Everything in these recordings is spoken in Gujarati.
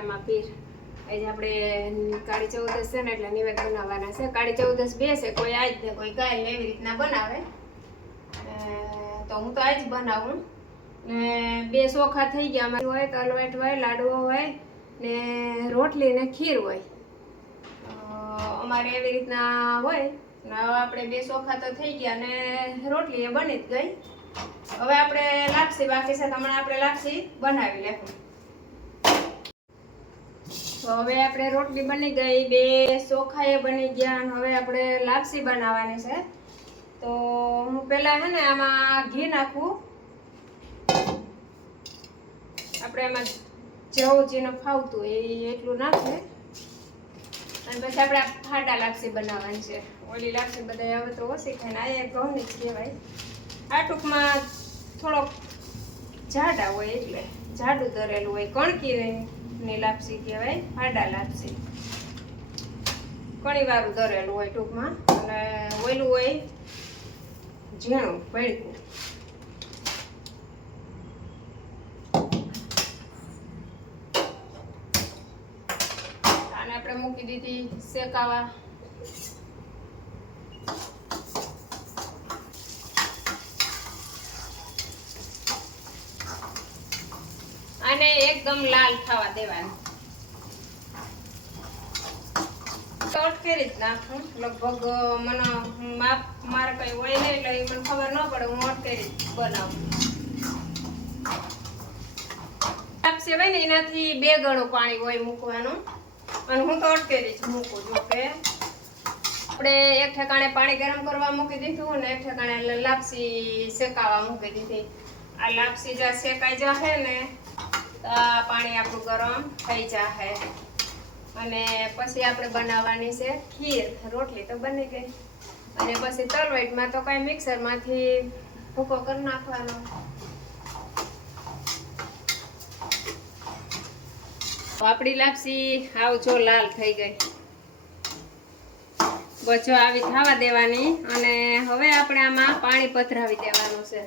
મીઠામાં પીર. આજે આપણે કાળી ચૌદસ છે ને એટલે નિવેદ બનાવવાના છે. કાળી ચૌદસ બે છે, કોઈ આજ ને કોઈ કાલ એવી રીતના બનાવે. તો હું તો આજ બનાવું. ને બે ચોખા થઈ ગયા. અમારું હોય તલવાટ હોય, લાડવો હોય, ને રોટલી ને ખીર હોય. અમારે એવી રીતના હોય. હવે આપણે બે ચોખા તો થઈ ગયા ને રોટલી એ બની જ ગઈ. હવે આપણે લાપસી બાકી છે હમણાં આપણે લાપસી બનાવી લેવું તો હવે આપણે રોટલી બની ગઈ, બે ચોખાએ બની ગયા અને હવે આપણે લાપસી બનાવવાની છે. તો હું પહેલાં છે ને આમાં ઘી નાખું. આપણે એમાં જેવું જેને ફાવતું એ એટલું નાખે અને પછી આપણે ફાટા લાપસી બનાવવાની છે. ઓલી લાપસી બધા હવે તો ઓછી ખાઈને આ ઘઉંની જ કહેવાય. આ ટૂંકમાં થોડોક જાડા હોય એટલે જાડું ધરેલું હોય કણકીની લાપસી કહેવાય ફાડા લાપસી ઘણી વારું દરેલું હોય ટૂંકમાં, અને ઓયલું હોય ઝીણું, ભેળકું. આને આપણે મૂકી દીધી શેકાવા. અને એકદમ લાલ થવા દેવાનું. અટકેરી જ નાખું. લગભગ, મને માપ, મારે કઈ હોય નહીં એટલે એ મને ખબર ન પડે. હું અટકેરી જ બનાવું. લાપસી સેવાય ને એનાથી બે ગણું પાણી હોય મૂકવાનું. અને હું તો અટકેરી જ મૂકું છું કે આપણે એક ઠેકાણે પાણી ગરમ કરવા મૂકી દીધું અને એક ઠેકાણે લાપસી શેકાવા મૂકી દીધી. આ લાપસી જ્યાં શેકાઈ જશે ને પાણી આપણું ગરમ થઈ જશે અને પછી આપણે બનાવવાની છે ખીર. રોટલી તો બની ગઈ. અને પછી તલવાઈટમાં તો કાંઈ મિક્સરમાંથી ભૂકો કરી નાખવાનો. આપણી લાપસી આવ જો લાલ થઈ ગઈ. બચો આવી ખાવા દેવાની અને હવે આપણે આમાં પાણી પથરાવી દેવાનું છે.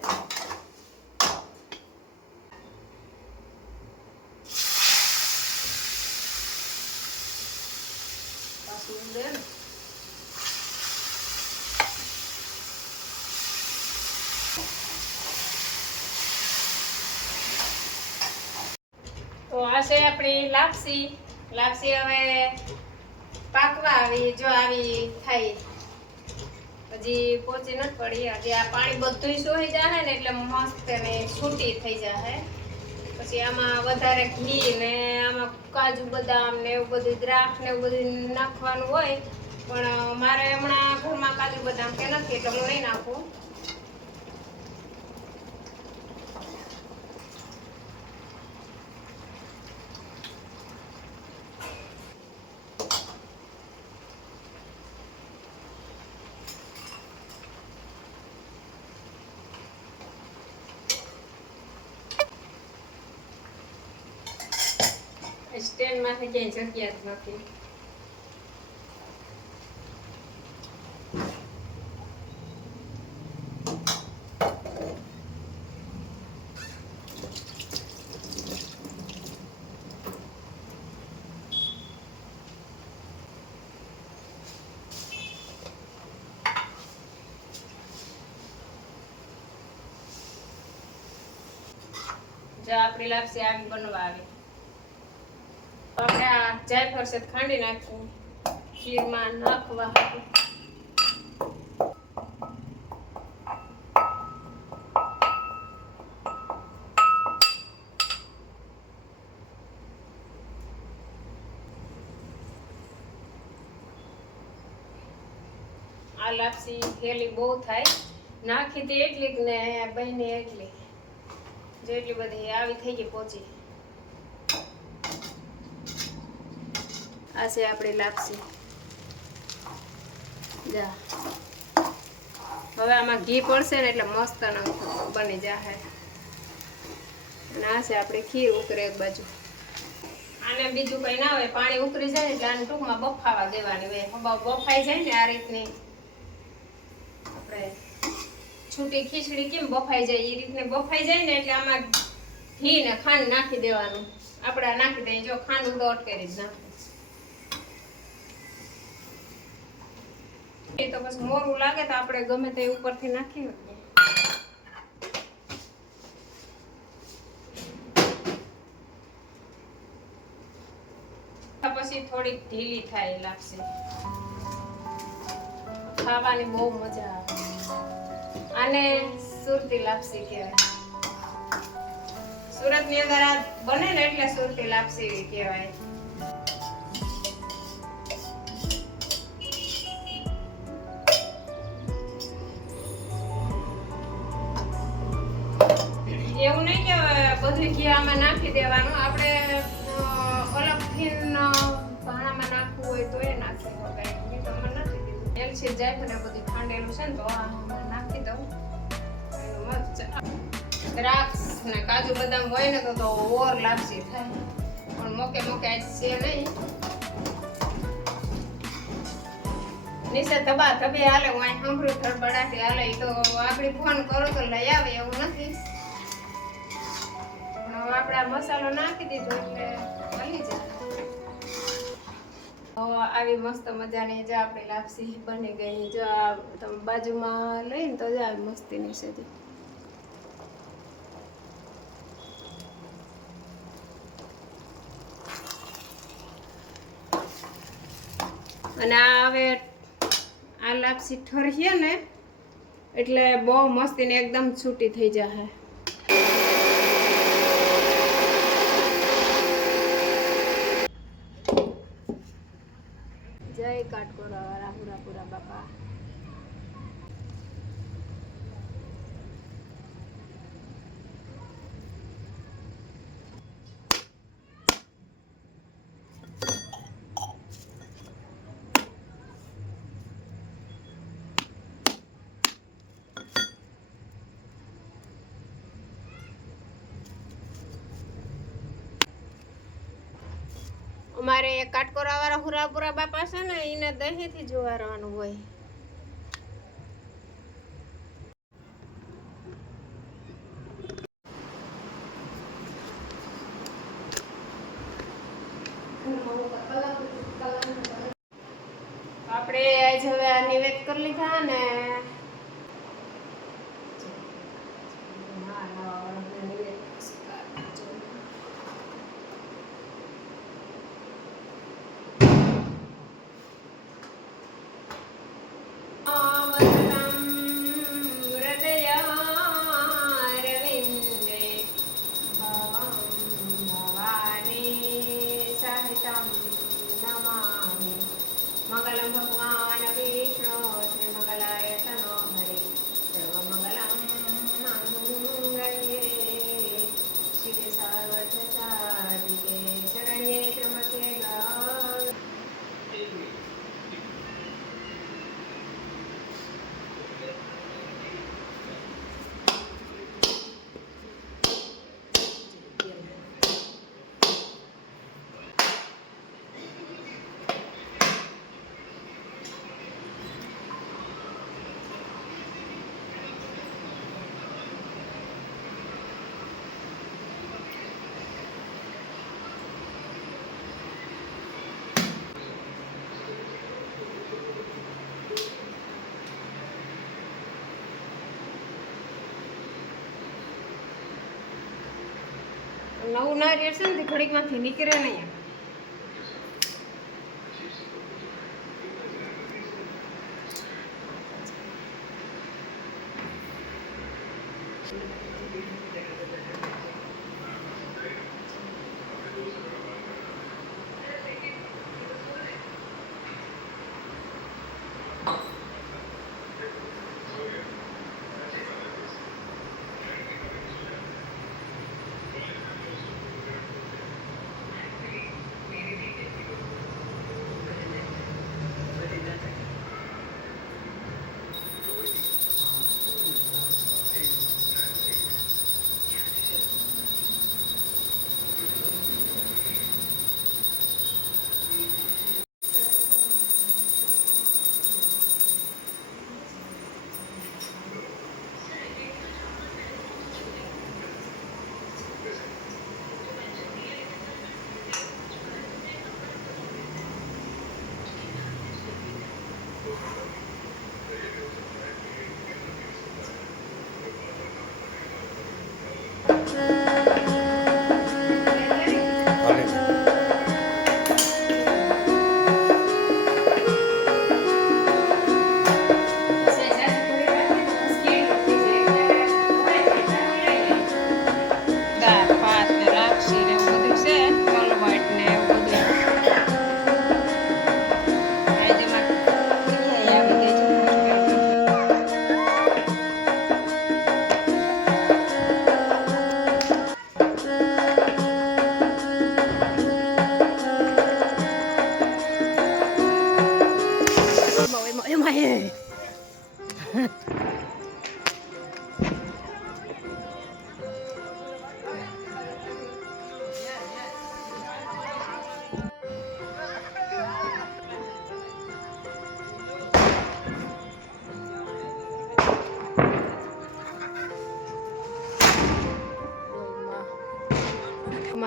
પાછું ઉડે તો આ છે આપણી લાપસી. લાપસી હવે પાકવા આવી, જો આવી થઈ હજી પોચી નથી પડી. હજી આ પાણી બધું સોઈ જાય ને એટલે મસ્ત એને છૂટી થઈ જાય પછી આમાં વધારે ઘી ને આમાં કાજુ બદામ ને એવું બધું દ્રાક્ષ ને એવું બધું નાખવાનું હોય, પણ મારે હમણાં ઘરમાં કાજુ બદામ કે નથી, એટલે હું નહીં નાખું. સ્ટેન્ડમાંથી ક્યાંય જગ્યા જ નથી જો આપણી લાપસી આવી બનવા આવી આપણે આ જાયફળ છે ખાંડી નાખવું ખીરમાં નાખવા. આ લાપસી થેલી બહુ થાય. નાખી હતી એટલી ને બની એટલી. જેટલી બધી આવી થઈ ગઈ પહોંચી આ છે લાપસી. હવે આમાં ઘી પડશે ને એટલે મસ્ત બની જાહે. અને આ છે આપણી ખીર ઉકરે એક બાજુ. આને બીજું કઈ ના હોય, પાણી ઉકરી જાય ને આને ટૂંકમાં બફાવા દેવાની હોય. બફાઈ જાય ને આ રીતની. આપણે છૂટી ખીચડી કેમ બફાઈ જાય? એ રીતને બફાઈ જાય ને એટલે આમાં ઘી ને ખાંડ નાખી દેવાનું. આપણે નાખી દઈએ. જો ખાંડ તો અટકેરી જ નાખે એ તો બસ મોરું લાગે તો આપણે ગમે તે ઉપરથી નાખી શકીએ પછી થોડીક ઢીલી થાય લાગશે. ખાવાની બહુ મજા આવે. આને સુરતી લાપસી કહેવાય. સુરતની અંદર આ બને ને એટલે સુરતી લાપસી કહેવાય. બધું ઘી નાખી દેવાનું. આપણે અલગથી ભાણામાં નાખવું હોય તો એ નાખી શકાય. તો મને નથી દીધું. એલચી જાયફળ એ બધું ખાંડેલું છે ને તો આમાં નાખી દઉં. દ્રાક્ષ ને કાજુ બદામ હોય ને તો તો ઓર લાપસી થાય. પણ મોકે મોકે આજ છે નહીં. નિશે તબા તબે હાલે, હું અહીં સાંભળ્યું ખડબડાટી હાલે, ઈ તો આપણી ફોન કરો તો લઈ આવે એવું નથી. આપણે મસાલો નાખી દીધો એટલે બની જાય. આવી મસ્ત મજાની જો આપણી લાપસી બની ગઈ, જો આ તમે બાજુમાં લઈને તો જ આવી મસ્તીની છે અને આ હવે આ લાપસી ઠરશે ને, એટલે બહુ મસ્તીને એકદમ છૂટી થઈ જશે જય કાટકોરા વાળા હુરાપુરા બાપા. અમારે કાટકોરા વાળા હુરાપુરા બાપા છે ને એને દહીંથી જોવારવાનું હોય. આપણે આજ હવે આ નિવેદ કરી લીધા ના, નવું ના છે ને તે ઘડીકમાંથી નીકળે નહીં.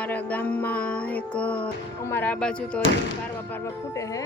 અમારા ગામમાં એક અમારા આ બાજુ તો પારવા પારવા ફૂટે છે